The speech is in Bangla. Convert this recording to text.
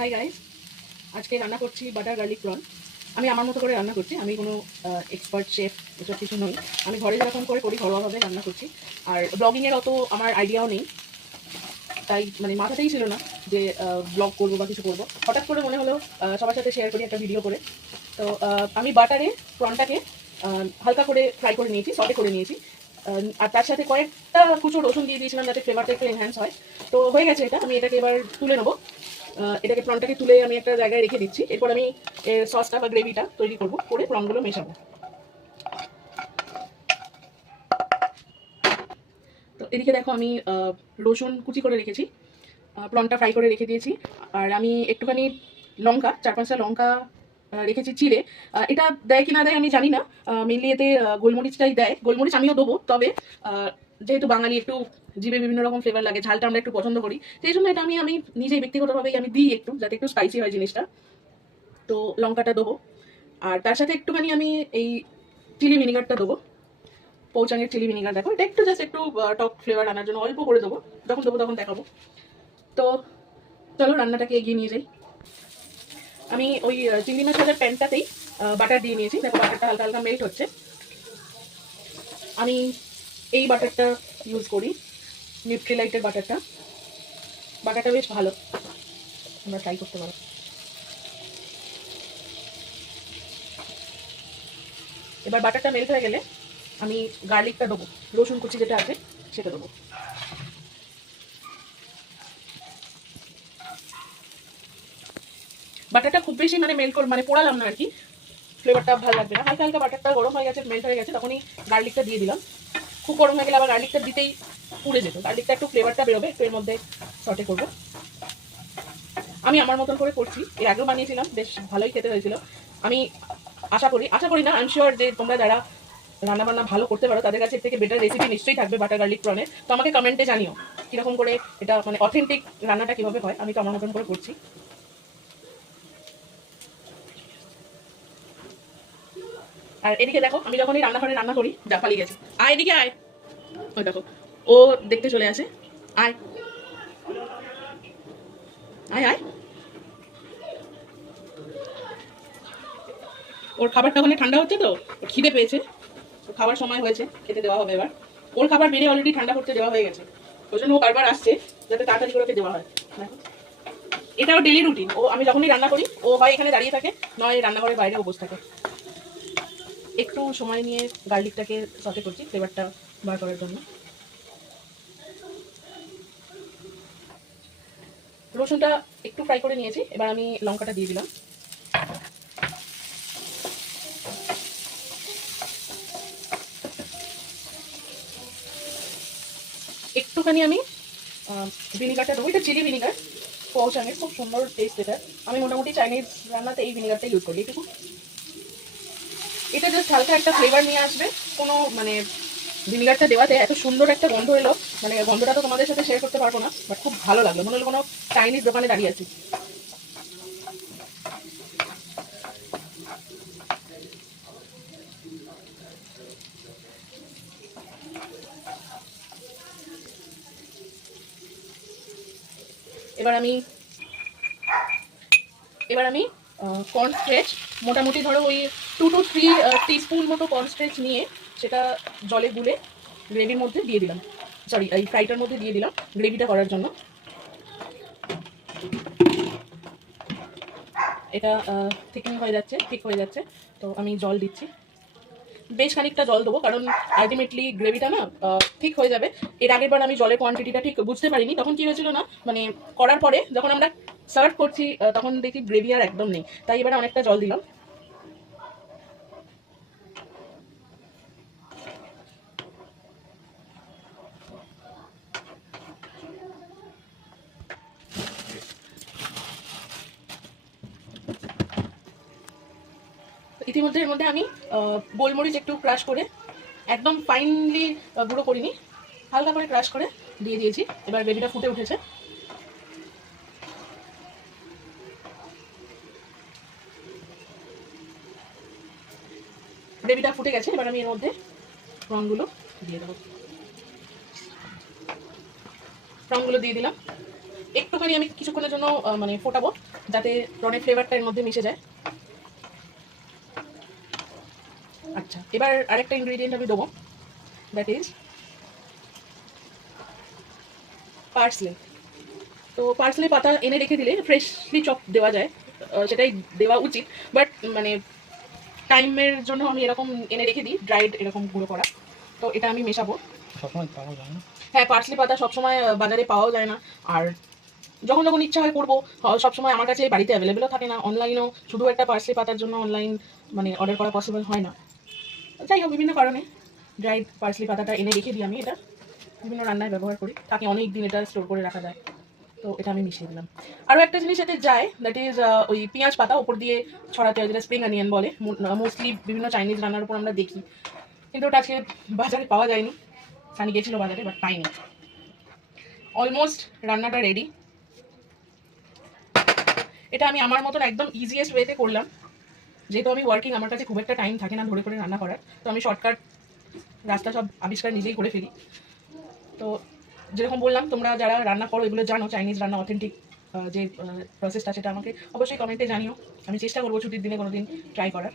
হাই গাইস, আজকে রান্না করছি বাটার গার্লিক প্রন। আমি আমার মতো করে রান্না করছি, আমি কোনো এক্সপার্ট শেফ এসব কিছু নই। আমি ঘরে যেরকম করে করি ঘরোয়াভাবে রান্না করছি। আর ব্লগিংয়ের অত আমার আইডিয়াও নেই, তাই মানে মাথাতেই ছিল না যে ব্লগ করবো বা কিছু করবো। হঠাৎ করে মনে হলো সবার সাথে শেয়ার করি একটা ভিডিও করে। তো আমি বাটারে প্রনটাকে হালকা করে ফ্রাই করে নিয়েছি, সটে করে নিয়েছি। আর তার সাথে কয়েকটা কুচো রসুন দিয়ে দিয়েছিলাম যাতে ফ্লেভারটা একটু এনহ্যান্স হয়। তো হয়ে গেছে এটা, আমি এটাকে এবার তুলে নেবো। এটাকে প্রনটাকে তুলে আমি একটা জায়গায় রেখে দিচ্ছি। এরপর আমি সসটা বা গ্রেভিটা তৈরি করবো, করে প্রনগুলো মেশাবো। তো এদিকে দেখো আমি রসুন কুচি করে রেখেছি, প্রনটা ফ্রাই করে রেখে দিয়েছি। আর আমি একটুখানি লঙ্কা, 4-5টা লঙ্কা রেখেছি চিড়ে। এটা দেয় কি না দেয় আমি জানি না, মেনলি এতে গোলমরিচটাই দেয়। গোলমরিচ আমিও দেবো, তবে যেহেতু বাঙালি একটু জিভে বিভিন্ন রকম ফ্লেভার লাগে, ঝালটা আমরা একটু পছন্দ করি, সেই জন্য এটা আমি নিজেই ব্যক্তিগতভাবেই আমি দিই একটু, যাতে একটু স্পাইসি হয় জিনিসটা। তো লঙ্কাটা দেবো, আর তার সাথে একটুখানি আমি এই চিলি ভিনিগারটা দেবো। পৌচাঙের চিলি ভিনিগার, দেখো এটা একটু জাস্ট একটু টক ফ্লেভার আনার জন্য অল্প করে দেবো, যখন দেবো তখন দেখাবো। তো চলো রান্নাটাকে এগিয়ে নিয়ে যাই। আমি ওই চিংড়ি মাছ ভাজার প্যানটাতেই বাটার দিয়ে নিয়েছি, দেখো বাটারটা হালকা হালকা মেল্ট হচ্ছে। আমি এই বাটারটা ইউজ করি, নিউট্রিলাইটের বাটারটা। বাটারটা বেশ ভালো, আমরা ট্রাই করতে পারো। এবার বাটারটা মেল্ট হয়ে গেলে আমি গার্লিকটা দেবো, রসুন কুচি যেটা আছে সেটা দেবো। বাটারটা খুব বেশি মানে মেল্ট মানে পোড়ালাম না আর কি, ফ্লেভারটা ভালো লাগবে না। হালকা হালকা বাটারটা গরম হয়ে গেছে, মেল্ট হয়ে গেছে, তখনই গার্লিকটা দিয়ে দিলাম। খুব গরম হয়ে গেলে আবার গার্লিকটা দিতেই পুড়ে যেত। গার্লিকটা একটু ফ্লেভারটা বেরোবে, একটু এর মধ্যে সটে করবো। আমি আমার মতন করে করছি, এর আগেও বানিয়েছিলাম, বেশ ভালোই খেতে হয়েছিল। আমি আশা করি না, আই এম শিওর যে তোমরা যারা রান্না বান্না ভালো করতে পারো তাদের কাছে এর থেকে বেটার রেসিপি নিশ্চয়ই থাকবে বাটার গার্লিক প্রনের। তো আমাকে কমেন্টে জানিও কিরকম করে এটা মানে অথেন্টিক রান্নাটা কিভাবে হয়। আমি তো আমার মতন করে করছি। আর এদিকে দেখো আমি যখনই রান্নাঘরে রান্না করি, যা পালিয়ে গেছে, আয় এদিকে আয়। ওই দেখো ও দেখতে চলে আসে, আয় আয় আয়। ওর খাবারটা ওখানে ঠান্ডা হচ্ছে, তো ওর খিদে পেয়েছে, ওর খাবার সময় হয়েছে, খেতে দেওয়া হবে এবার। ওর খাবার বেড়ে অলরেডি ঠান্ডা করতে দেওয়া হয়ে গেছে, ওই জন্য ও বারবার আসছে যাতে তাড়াতাড়ি করে ওকে দেওয়া হয়। দেখো এটাও ডেলি রুটিন, ও আমি যখনই রান্না করি ও হয় এখানে দাঁড়িয়ে থাকে, নয় রান্নাঘরের বাইরে ও বসে থাকে। একটু সময় নিয়ে গার্লিকটাকে সটে করছি ফ্লেভারটা বার করার জন্য। রসুনটা একটু ফ্রাই করে নিয়েছি, এবার আমি লঙ্কাটা দিয়ে দিলাম। একটুখানি আমি ভিনিগারটা দেবো, এটা চিলি ভিনিগার, পৌঁছানোর খুব সুন্দর টেস্ট এটা। আমি মোটামুটি চাইনিজ রান্নাতে এই ভিনিগারটা ইউজ করি এটুকু। এটা জাস্ট হালকা একটা ফ্লেভার নিয়ে আসবে, কোনো মানে ভিনিগারটা দেওয়াতে এত সুন্দর একটা গন্ধ এলো, মানে গন্ধটা তো তোমাদের সাথে শেয়ার করতে পারবো না, বাট খুব ভালো লাগলো, মনে হলো কোনো চাইনিজ দোকানে দাঁড়িয়ে আছি। এবার আমি কর্নস্ট্রেচ, মোটামুটি ধরো ওই 2 to 3 টিস্পুন মতো কর্নস্ট্রেচ নিয়ে সেটা জলে গুলে গ্রেভির মধ্যে দিয়ে দিলাম, সরি এই ফ্রাইটার মধ্যে দিয়ে দিলাম গ্রেভিটা করার জন্য। এটা ঠিক হয়ে যাচ্ছে, তো আমি জল দিচ্ছি, বেশ খানিকটা জল দেবো, কারণ আলটিমেটলি গ্রেভিটা না ঠিক হয়ে যাবে। এর আগের বার আমি জলের কোয়ান্টিটিটা ঠিক বুঝতে পারিনি, তখন কি হয়েছিল না মানে করার পরে যখন আমরা সার্ভ করছি তখন দেখি গ্রেভি আর একদম নেই, তাই এবার অনেকটা জল দিলাম। ইতিমধ্যে এর মধ্যে আমি গোলমরিচ একটু ক্রাশ করে, একদম ফাইনলি গুঁড়ো করিনি, হালকা করে ক্রাশ করে দিয়ে দিয়েছি। এবার গ্রেভিটা ফুটে উঠেছে, গ্রেভিটা ফুটে গেছে। এবার আমি এর মধ্যে প্রনগুলো দিয়ে দেবো, প্রনগুলো দিয়ে দিলাম। একটুখানি আমি কিছুক্ষণের জন্য মানে ফোটাবো, যাতে প্রনের ফ্লেভারটা এর মধ্যে মিশে যায়। আচ্ছা, এবার আরেকটা ইনগ্রেডিয়েন্ট আমি দেবো, দ্যাট ইজ পার্সলে। তো পার্সলে পাতা এনে রেখে দিলে ফ্রেশলি চপ দেওয়া যায়, সেটাই দেওয়া উচিত। বাট মানে টাইমের জন্য আমি এরকম এনে রেখে দিই, ড্রাইড এরকম গুঁড়ো করা। তো এটা আমি মেশাবো। সবসময় পাওয়া যায় না। হ্যাঁ, পার্সলি পাতা সবসময় বাজারে পাওয়াও যায় না। আর যখন যখন ইচ্ছা হয় করবো, সবসময় আমার কাছে বাড়িতে অ্যাভেলেবেলও থাকে না। অনলাইনেও শুধু একটা পার্সলি পাতার জন্য অনলাইন মানে অর্ডার করা পসিবল হয় না। যাই হোক, বিভিন্ন কারণে ড্রাইড পার্সলি পাতাটা এনে রেখে দিই আমি। এটা বিভিন্ন রান্নায় ব্যবহার করি, তাকে অনেক দিন এটা স্টোর করে রাখা যায়। তো এটা আমি মিশিয়ে দিলাম। আরও একটা জিনিস এতে যায়, দ্যাট ইজ ওই পেঁয়াজ পাতা ওপর দিয়ে ছড়াতে হয়, যেটা স্প্রিং অনিয়ন বলে। মোস্টলি বিভিন্ন চাইনিজ রান্নার উপর আমরা দেখি, কিন্তু ওটা আজকে বাজারে পাওয়া যায়নি। সানি গেছিলো বাজারে, বাট পাইনি। অলমোস্ট রান্নাটা রেডি। এটা আমি আমার মতন একদম ইজিয়েস্ট ওয়েতে করলাম, যেহেতু আমি ওয়ার্কিং, আমার কাছে খুব একটা টাইম থাকে না ধরে করে রান্না করার। তো আমি শর্টকাট রাস্তা সব আবিষ্কার নিজেই করে ফেলি। তো যেরকম বললাম, তোমরা যারা রান্না করো এগুলো জানো, চাইনিজ রান্না অথেন্টিক যে প্রসেসটা, সেটা আমাকে অবশ্যই কমেন্টে জানিও। আমি চেষ্টা করবো ছুটির দিনে কোনো দিন ট্রাই করার।